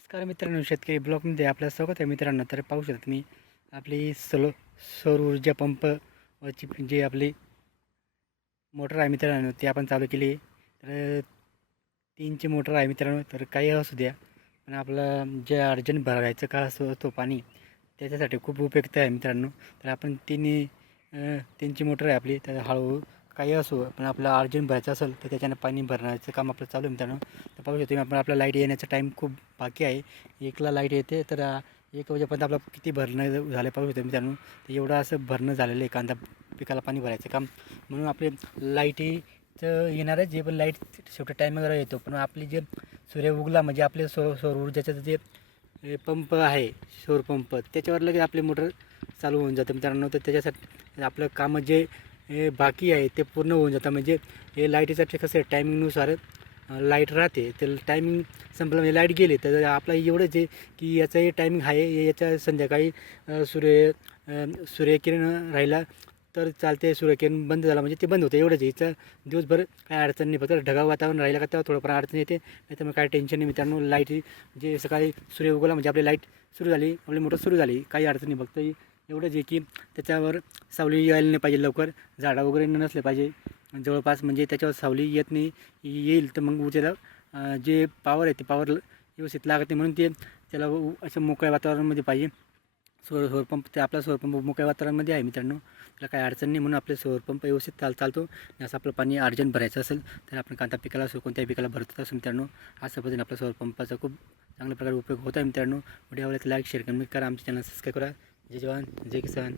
नमस्कार मित्रांनो शेतकरी ब्लॉकमध्ये आपलं स्वागत आहे. मित्रांनो तर पाहू शकता तुम्ही आपली सलो सौर ऊर्जा पंप वरची जी आपली मोटर आहे मित्रांनो ती आपण चालू केली तर तीनची मोटर आहे मित्रांनो तर काही असू द्या पण आपलं जे अर्जंट भरायचं का असो तो पाणी त्याच्यासाठी खूप उपयुक्त आहे मित्रांनो. तर आपण तिन्ही तीनची मोटर आहे आपली तर हळूहळू काही असो पण आपलं अर्जंट भरायचं असेल तर त्याच्यानं पाणी भरण्याचं काम आपलं चालू आहे मित्रांनो. तर पाहू शकतो आपण आपला लाइट येण्याचा टाईम खूप बाकी आहे. एकला लाइट येते तर एक वाजेपर्यंत आपलं किती भरणं झालं पाहू शकतो मित्रांनो. तर एवढं असं भरणं झालेलं आहे कांदा पिकाला पाणी भरायचं काम. म्हणून आपले लाईटीचं येणारं जे पण लाइट शेवटी टाईम वगैरे येतो. पण आपली जे सूर्य उगला म्हणजे आपले सौर सौर ऊर्जाचं जे पंप आहे सौर पंप त्याच्यावर लगेच आपली मोटर चालू होऊन जाते मित्रांनो. तर त्याच्यासाठी आपलं कामं जे हे बाकी आहे ते पूर्ण होऊन जातं. म्हणजे हे लाईटीसाठी कसं आहे टायमिंगनुसार लाइट राहते. तर टायमिंग संपलं म्हणजे लाइट गेली तर आपलं एवढंच आहे की याचं हे टायमिंग आहे याच्या संध्याकाळी सूर्य सूर्यकिरण राहिला तर चालते सूर्यकिरण बंद झाला. म्हणजे ते बंद होतं एवढंच आहे. दिवसभर काय अडचण नाही फक्त ढगाळ वातावरण राहिलं का तेव्हा थोडंफार अडचण येते. नाही तर मग काय टेन्शन नाही मित्रांनो. लाइट जे सकाळी सूर्य उगवला म्हणजे आपली लाइट सुरू झाली आपली मोटर सुरू झाली काही अडचण नाही फक्त एवढंच आहे की त्याच्यावर सावली यायला नाही पाहिजे लवकर. झाडं वगैरे नसले पाहिजे. जवळपास म्हणजे त्याच्यावर सावली येत नाही येईल तर मग उद्याला जे पावर आहे ते पावर व्यवस्थित लागत नाही म्हणून ते त्याला उ- असं मोकळ्या वातावरणामध्ये पाहिजे. सौर सौरपंप ते आपला सौरपंप मोकळ्या वातावरणामध्ये आहे मित्रांनो. त्याला काही अडचण नाही म्हणून आपले सौरपंप व्यवस्थित चाल चालतो. आणि असं आपलं पाणी अर्जंट भरायचं असेल तर आपण कांदा पिकाला असो कोणत्याही पिकाला भरत असो मित्रांनो अशा पद्धतीने आपल्या सौरपंपाचा खूप चांगल्या प्रकारे उपयोग होत आहे मित्रांनो. व्हिडिओ आवडला लाईक शेअर कमेंट करा. आमच्या चॅनल सबस्क्राईब करा. जय जवान जय किसान.